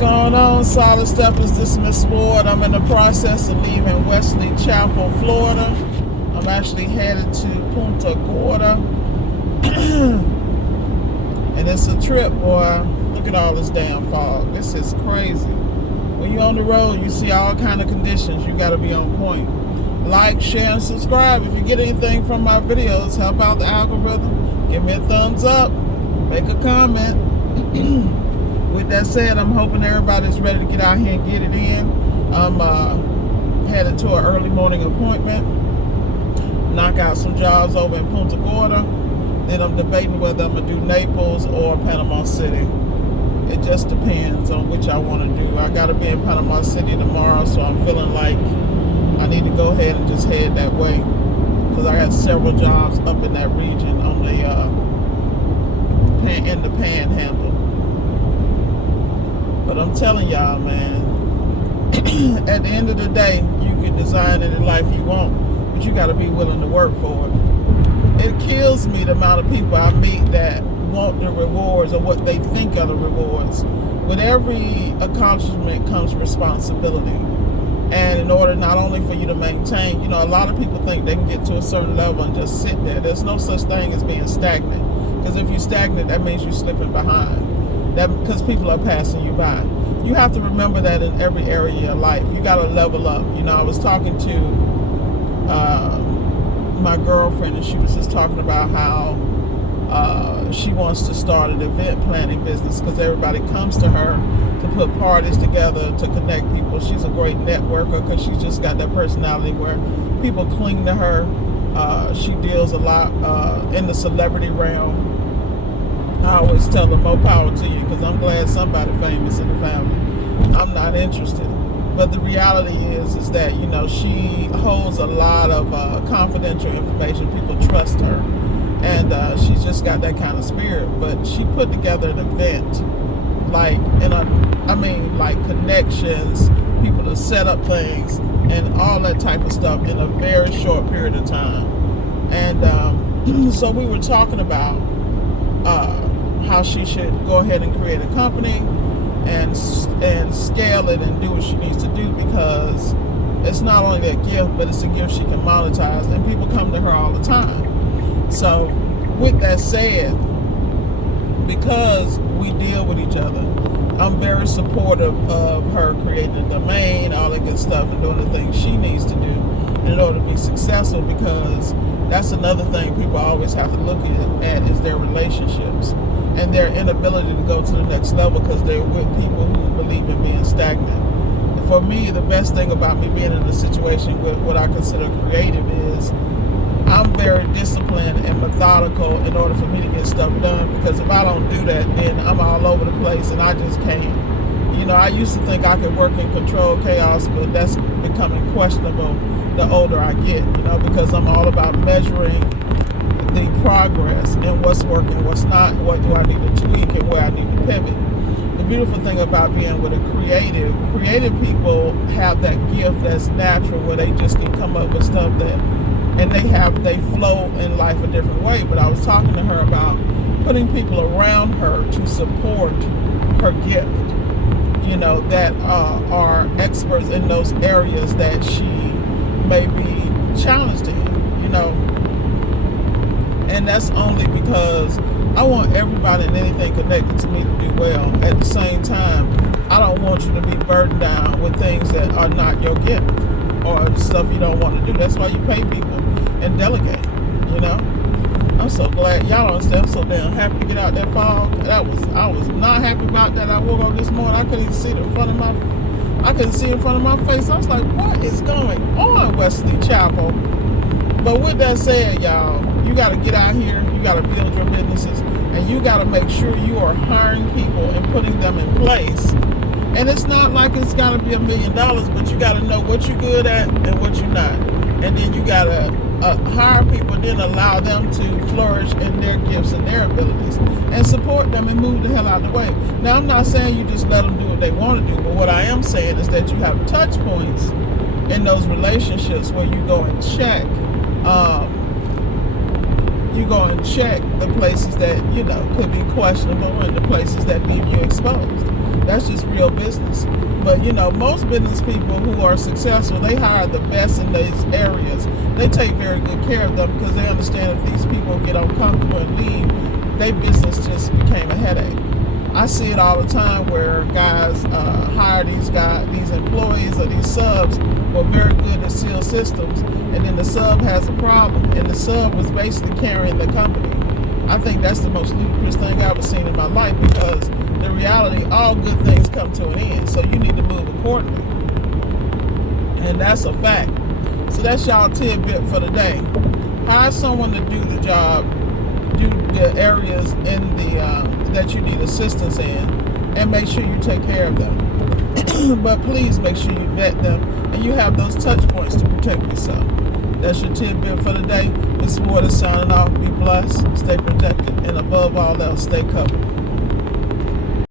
going on, Solid Steppers? This is Miss Ward. I'm in the process of leaving Wesley Chapel, Florida. I'm actually headed to Punta Gorda. And it's a trip, boy. Look at all this damn fog. This is crazy. When you're on the road, you see all kind of conditions. You got to be on point. Like, share, and subscribe. If you get anything from my videos, help out the algorithm. Give me a thumbs up. Make a comment. With that said, I'm hoping everybody's ready to get out here and get it in. I'm headed to an early morning appointment. Knock out some jobs over in Punta Gorda. Then I'm debating whether I'm going to do Naples or Panama City. It just depends on which I want to do. I got to be in Panama City tomorrow, so I'm feeling like I need to go ahead and just head that way. Because I got several jobs up in that region on the in the Panhandle. But I'm telling y'all, man, at the end of the day, you can design any life you want, but you got to be willing to work for it. It kills me the amount of people I meet that want the rewards or what they think are the rewards. With every accomplishment comes responsibility. And in order not only for you to maintain, a lot of people think they can get to a certain level and just sit there. There's no such thing as being stagnant. Because if you're stagnant, that means you're slipping behind. Because people are passing you by. You have to remember that in every area of your life. You got to level up. I was talking to my girlfriend, and she was just talking about how she wants to start an event planning business because everybody comes to her to put parties together, to connect people. She's a great networker because she's just got that personality where people cling to her. She deals a lot in the celebrity realm. I always tell her, more power to you, because I'm glad somebody famous in the family. I'm not interested. But the reality is that, she holds a lot of confidential information. People trust her. And she's just got that kind of spirit. But she put together an event, like connections, people to set up things, and all that type of stuff in a very short period of time. And so we were talking about how she should go ahead and create a company and scale it and do what she needs to do, because it's not only a gift, but it's a gift she can monetize, and people come to her all the time. So with that said, because we deal with each other, I'm very supportive of her creating a domain, all that good stuff, and doing the things she needs to do in order to be successful, because that's another thing people always have to look at is their relationships and their inability to go to the next level because they're with people who believe in being stagnant. And for me, the best thing about me being in a situation with what I consider creative is I'm very disciplined and methodical in order for me to get stuff done, because if I don't do that, then I'm all over the place and I just can't. I used to think I could work in controlled chaos, but that's becoming questionable the older I get, because I'm all about measuring the progress and what's working, what's not, what do I need to tweak, and where I need to pivot. The beautiful thing about being with a creative people have that gift that's natural, where they just can come up with stuff and they flow in life a different way. But I was talking to her about putting people around her to support her gift, that are experts in those areas that she may be challenged in, and that's only because I want everybody and anything connected to me to do well. At the same time, I don't want you to be burdened down with things that are not your gift or stuff you don't want to do. That's why you pay people and delegate, I'm so glad. Y'all don't understand. I'm so damn happy to get out that fog. I was not happy about that. I woke up this morning, I couldn't even see in front of my face. I was like, what is going on, Wesley Chapel? But with that said, y'all, you got to get out here, you got to build your businesses, and you got to make sure you are hiring people and putting them in place. And it's not like it's got to be $1 million, but you got to know what you're good at and what you're not. And then you got to hire people and then allow them to flourish in their gifts and their abilities and support them and move the hell out of the way. Now, I'm not saying you just let them do what they want to do, but what I am saying is that you have touch points in those relationships where you go and check the places that could be questionable and the places that leave you exposed. That's just real business. But you know, most business people who are successful, they hire the best in these areas. They take very good care of them because they understand if these people get uncomfortable and leave, their business just became a headache. I see it all the time where guys hire these employees or these subs who are very good at SEAL systems, and then the sub has a problem, and the sub was basically carrying the company. I think that's the most ludicrous thing I've ever seen in my life, because the reality, all good things come to an end, so you need to move accordingly. And that's a fact. So that's y'all tidbit for the day. Hire someone to do the job, do the areas in the that you need assistance in, and make sure you take care of them. But please make sure you vet them and you have those touch points to protect yourself. That's your tidbit for the day. This is Water signing off. Be blessed, stay protected, and above all else, stay covered.